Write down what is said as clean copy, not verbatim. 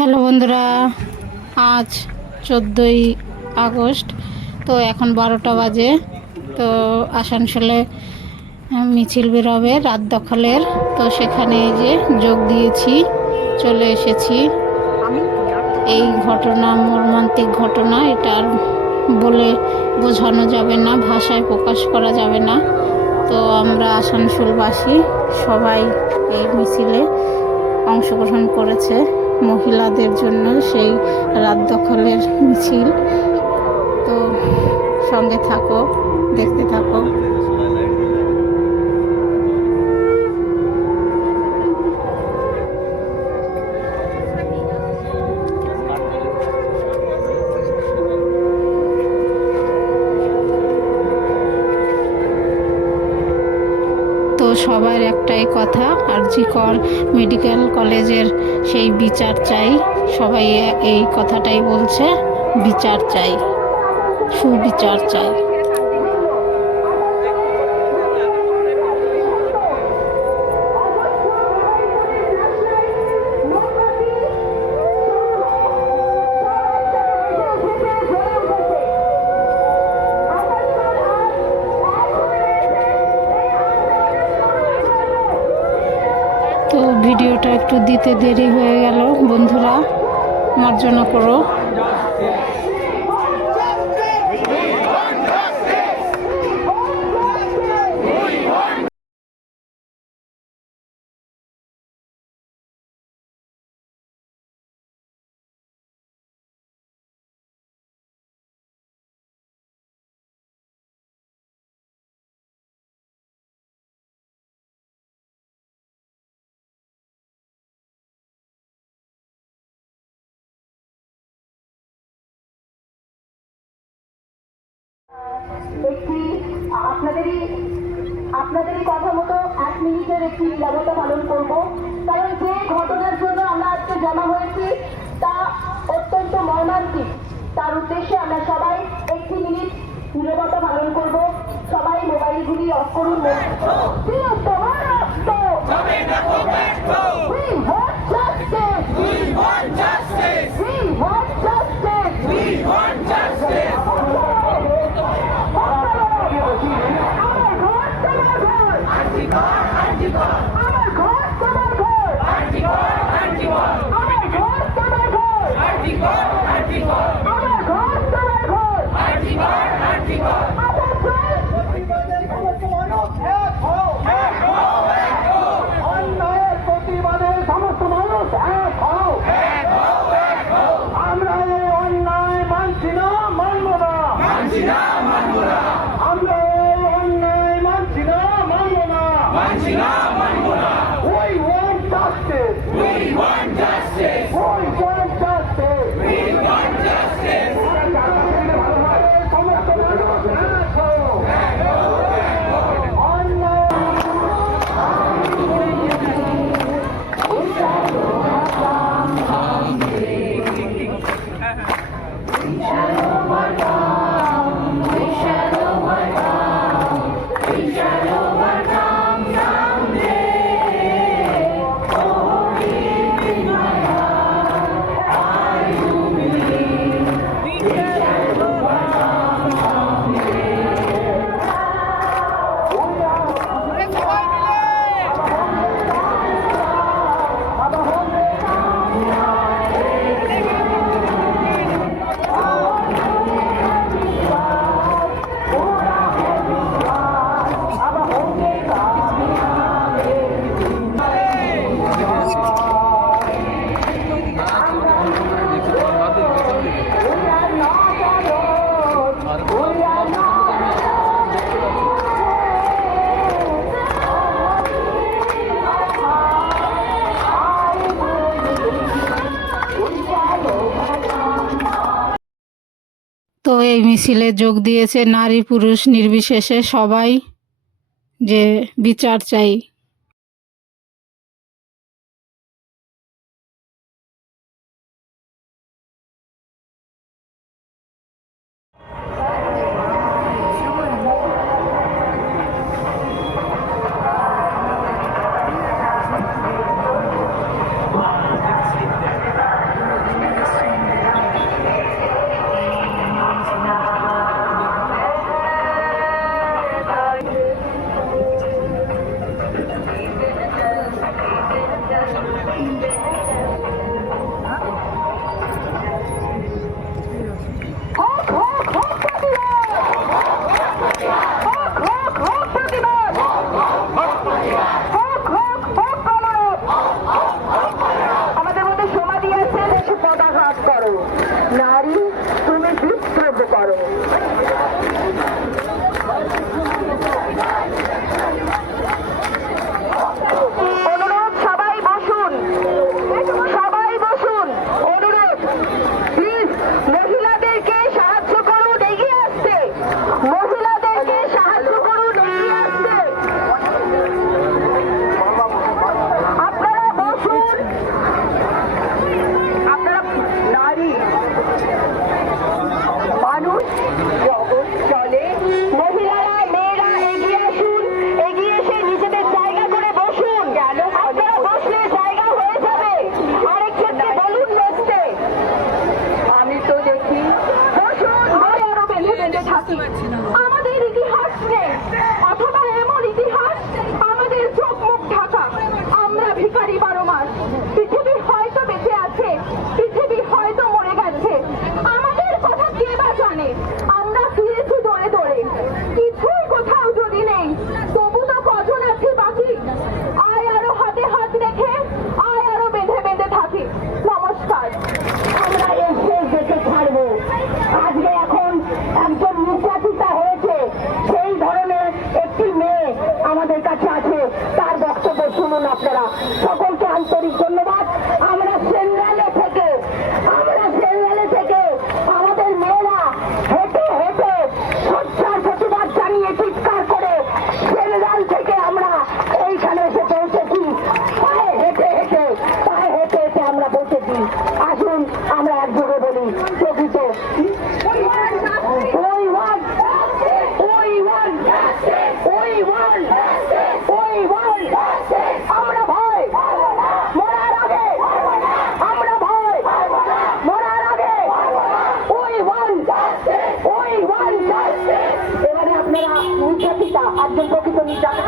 Hello বন্ধুরা, আজ 14ই August. তো এখন 12টা বাজে। তো আসানসোলে মিছিল বেরোবে রাত দখলের। তো সেখানে এই যে যোগ দিয়েছি, চলে এসেছি। এই ঘটনা মর্মান্তিক ঘটনা, এটা আর বলে বোঝানো যাবে না, ভাষায় প্রকাশ করা যাবে না। তো আমরা আসানসোলবাসী সবাই এই মিছিলে অংশগ্রহণ করেছে, মহিলাদের জন্য সেই রাত দখলের মিছিল। তো সঙ্গে থাকো, দেখতে থাকো। তো সবার একটাই কথা, আরজি কর মেডিকেল কলেজের সেই বিচার চাই। সবাই এই কথাটাই বলছে, বিচার চাই, সুবিচার চাই। তো ভিডিওটা একটু দিতে দেরি হয়ে গেল, বন্ধুরা মার্জনা করো। একটি আপনাদেরই আপনাদেরই কথা মতো 1 মিনিটের একটি নীরবতা পালন করব। কারণ যে ঘটনার জন্য আমরা আজকে জমা হয়েছি তা অত্যন্ত মর্মান্তিক। তার উদ্দেশ্যে আমরা সবাই 1 মিনিট নীরবতা পালন করব। সবাই মোবাইলগুলি অফ করুন। তোমার রক্ত We want justice! We want justice! We want justice! We want justice! তো এই মিছিলে যোগ দিয়েছে নারী পুরুষ নির্বিশেষে সবাই, যে বিচার চাই। একজন প্রকৃত নির্যাতক